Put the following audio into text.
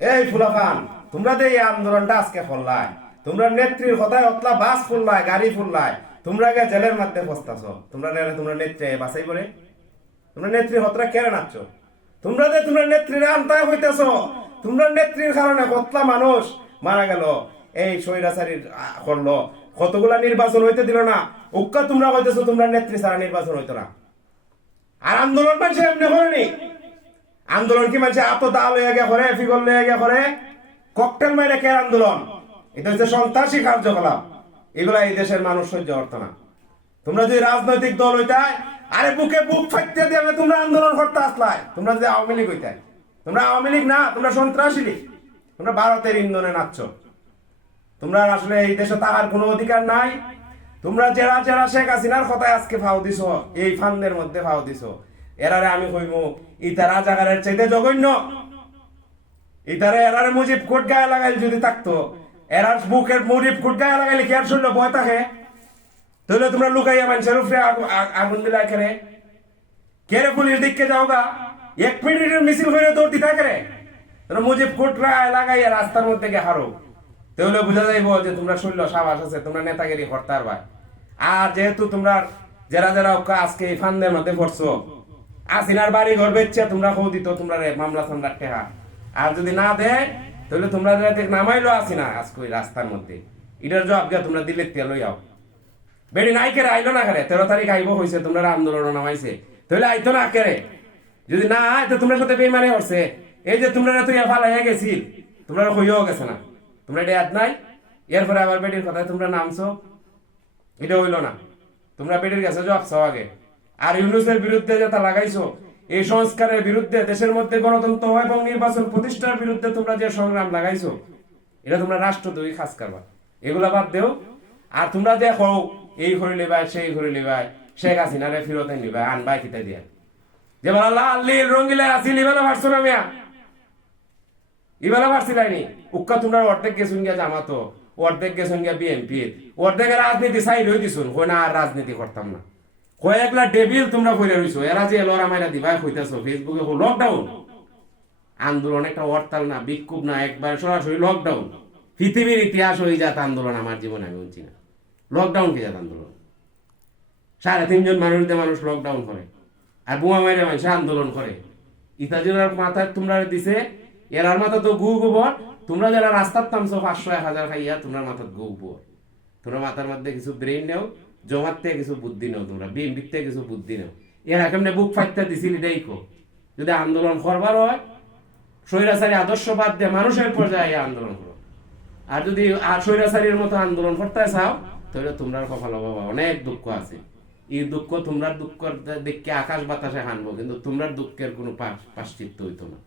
এই ফুলাফান, তোমরা যে এই আন্দোলনটা আজকে করলাই, তোমরা নেত্রীর কথায় অতলা বাস ফুললাই, গাড়ি ফুললাই, তোমরা গে জেলের মধ্যে ফসতাছ। তোমরা নেত্রী বাসাই করে তোমরা নেত্রীর হতরা কেড়ে নাচ্ছ। তোমরা যে তোমরা নেত্রীর আনতায় হইতেছ, তোমরা নেত্রীর কারণে কতলা মানুষ মারা গেল। এই স্বৈরাচারী করলো, কতগুলা নির্বাচন হইতে দিল না। উক্কা তোমরা হইতেছো তোমরা নেত্রী ছাড়া নির্বাচন হইতো না। আর আন্দোলন মানুষের এমনি করেনি। আন্দোলন কি মানুষের এত দাল হয়ে গে করে, ফিগল হয়ে গে করে, ককটেল মেরে কে আন্দোলন? এটা হচ্ছে সন্ত্রাসী কার্যকলাপ। এগুলা এই দেশের মানুষ সহ্য করতো না। তোমরা যদি রাজনৈতিক দল হইতাই, আরে বুকে বুক ফাইতে দিয়ে তোমরা আন্দোলন করতে আসলাই। তোমরা যদি আওয়ামী লীগ হইতাই, তোমরা আওয়ামী লীগ না, তোমরা সন্ত্রাসী লীগ। তোমরা ভারতের ইন্ধনে নাচছ। তোমরা আসলে এই দেশে তাহার কোনো অধিকার নাই। তোমরা যারা যারা শেখ হাসিনার কথায় আজকে ফাও দিছ, এই ফান্দের মধ্যে ফাও দিছ, এরারে আমি কইব ইতা রাজাকারের চাইতে জঘন্য। এরারে মুজিব কোট গায়ে লাগাইলে যদি থাকতো, এরার বুকের মুজিব কোট গায়ে লাগাইলে কি আর শরীর ভয় থাকে? তাহলে তোমরা লুকাইয়া মানুষের উপরে আগুন দিলা কেরে? কেরে পুলিশ দিককে যাও গা, 1 মিনিটের মিছিল করে দৌড় দিতা কেরে? তোমরা মুজিব কোট গায়ে লাগাইয়া রাস্তার মধ্যে গিয়ে হারো, তাহলে বোঝা যাইব যে তোমরা শৈল্য সাবাস আছে, তোমরা নেতাগিরি করতে পারবা। আর যেহেতু তোমরা যারা যারা আজকে এই ফান্দের মধ্যে পড়ছো, আসিনার বাড়ি ঘর বেচছে তোমরা খৌ দিত, তোমরা মামলা সামলা টেহা। আর যদি না দেয় তাহলে তোমরা নামাইলো আসিনা আজকে ওই রাস্তার মধ্যে, এটার জবাব দিয়া তোমরা দিলে তেল যাও। বেড়ি নাই কেরে আইলো না কেরে? 13 তারিখ আইব হয়েছে, তোমরা আন্দোলন নামাইছে, তাহলে আইতো না কেরে? যদি না আয় তো তোমরা সাথে বেইমানি করছে। এই যে তোমরা তুই ফালাইয়া গেছি, তোমরা হইয়াও গেছে না, তোমরা এটা ইয়াদ নাই। এরপরে আবার বেটির কথায় তোমরা নামছো, এটা হইলো না। তোমরা বেটির কাছে জবাব চাও আগে। আর ইউনূসের বিরুদ্ধে যেটা লাগাইছো, এই সংস্কারের বিরুদ্ধে, দেশের মধ্যে গণতন্ত্র এবং নির্বাচন প্রতিষ্ঠার বিরুদ্ধে তোমরা যে সংগ্রাম লাগাইছো, এটা তোমরা রাষ্ট্রদ্রোহী কাজ করবা। এগুলা বাদ দেও। আর তোমরা দেখো এই ঘরে লিবাই, সেই ঘরে লিবাই, শেখ হাসিনারে ফিরতে নিবাই, আনবাই খিতে দিয়া যে বলা লাল নীল রঙিলা আসি লিবেলা পারছো না মিয়া, ইবেলা পারছিলাইনি। উক্কা তোমরা অর্ধেক গেছুন গিয়া জামাতো, অর্ধেক গেছুন গিয়া বিএনপি, অর্ধেকের রাজনীতি সাইড হয়ে দিছুন, কই না আর রাজনীতি করতাম না। কয়েকলা ডেবিল তোমরা কইরা রইছো। এরা যে লড়া মাইরা দিবাই কইতাছো ফেসবুকে, লকডাউন আন্দোলন একটা হরতাল না, বিক্ষোভ না, একবার সরাসরি লকডাউন। পৃথিবীর ইতিহাস হয়ে যাত আন্দোলন আমার জীবনে আমি বলছি না। লকডাউন কে যাত আন্দোলন? 3.5 জন মানুষ লকডাউন করে, আর বোমা মাইরে মানুষ আন্দোলন করে। ইতাজিরার মাথায় তোমরা দিছে, এরার মাথা তো গু গোবর। তোমরা যারা রাস্তার নামছো 500-1000 খাইয়া, তোমরা মাথার গু গোবর। তোমরা মাথার মধ্যে কিছু ব্রেন নেও, জমার থেকে কিছু বুদ্ধি নেও, তোমরা বিএনপির থেকে কিছু বুদ্ধি নেও। এরা কেমনে বুক ফাইটটা দিছিল দেখো। যদি আন্দোলন করবার হয়, স্বৈরাচারী আদর্শ বাদ দিয়ে মানুষের পর্যায়ে আন্দোলন করো। আর যদি স্বৈরাচারীর মতো আন্দোলন করতে চাও, তাহলে তোমরা কপাল বাবা অনেক দুঃখ আছে। এই দুঃখ তোমরা দুঃখ দেখে আকাশ বাতাসে হানবো, কিন্তু তোমরা দুঃখের কোনো পাশ্চিত্য হইতো না।